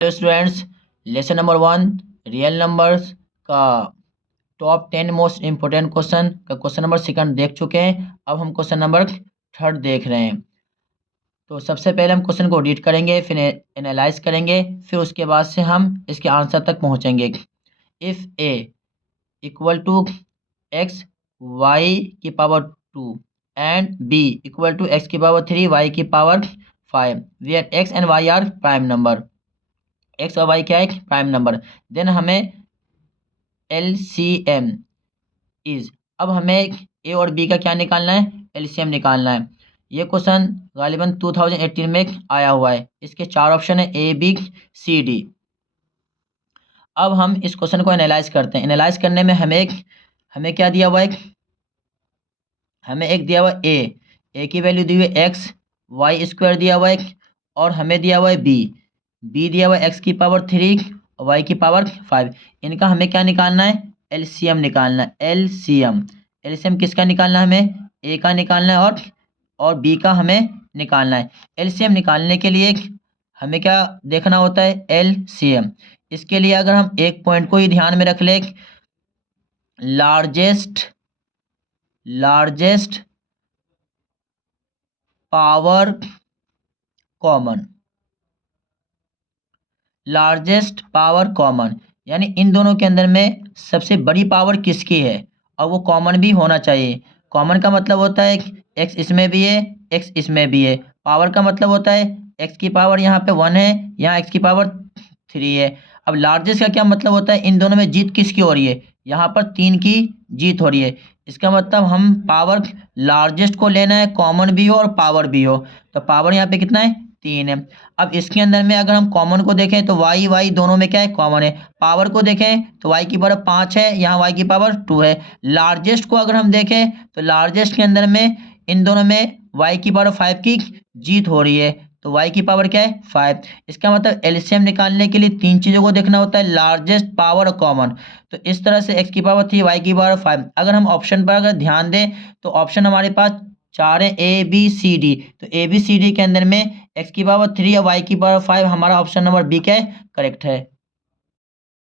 Hello students, lesson number 1 real numbers का top 10 most important question का question number second देख चुके हैं। अब हम क्वेश्चन नंबर थर्ड देख रहे हैं। तो सबसे पहले हम क्वेश्चन को रीड करेंगे, फिर एनालाइज करेंगे, फिर उसके बाद से हम इसके आंसर तक पहुंचेंगे। If A equal to x y की power 2 and B equal to x की पावर 3 वाई की power 5 where x and y are prime number. X और वाई क्या है? Prime number. देन हमें LCM इज, अब हमें ए और बी का क्या निकालना है? LCM निकालना है। ये क्वेश्चन गालिबन 2018 में आया हुआ है। इसके 4 ऑप्शन है, A B C D। अब हम इस क्वेश्चन को एनालाइज करते हैं। एनालाइज करने में हमें क्या दिया हुआ है? हमें एक दिया हुआ है ए की वैल्यू दी हुई है एक्स, वाई स्क्वायर दिया हुआ है, और हमें दिया हुआ है बी दिया हुआ है एक्स की पावर 3 और वाई की पावर 5। इनका हमें क्या निकालना है? LCM निकालना है। LCM किसका निकालना है? हमें ए का निकालना है और बी का हमें निकालना है। LCM निकालने के लिए हमें क्या देखना होता है? LCM। इसके लिए अगर हम एक पॉइंट को ही ध्यान में रख ले, largest power common, largest power common, यानी इन दोनों के अंदर में सबसे बड़ी पावर किसकी है, और वो कॉमन भी होना चाहिए। कॉमन का मतलब होता है एक्स इसमें भी है, एक्स इसमें भी है। पावर का मतलब होता है एक्स की पावर यहाँ पे 1 है, यहाँ एक्स की पावर 3 है। अब लार्जेस्ट का क्या मतलब होता है? इन दोनों में जीत किसकी हो रही है? यहाँ पर 3 की जीत हो रही है। इसका मतलब हम पावर लार्जेस्ट को लेना है, कॉमन भी हो और पावर भी हो। तो पावर यहाँ पे कितना है? 3 है। अब इसके अंदर में अगर हम कॉमन को देखें तो वाई दोनों में क्या है? कॉमन है। पावर को देखें तो वाई की पावर 5 है, यहाँ वाई की पावर 2 है। लार्जेस्ट को अगर हम देखें तो लार्जेस्ट के अंदर में इन दोनों में वाई की पावर 5 की जीत हो रही है, तो वाई की पावर क्या है? 5। इसका मतलब एलसीएम निकालने के लिए 3 चीज़ों को देखना होता है, लार्जेस्ट, पावर और कॉमन। तो इस तरह से एक्स की पावर 3 वाई की पावर 5। अगर हम ऑप्शन पर अगर ध्यान दें तो ऑप्शन हमारे पास 4 है, ABCD। तो ABCD के अंदर में एक्स की पावर 3 और वाई की पावर 5, हमारा ऑप्शन नंबर बी क्या है? करेक्ट है।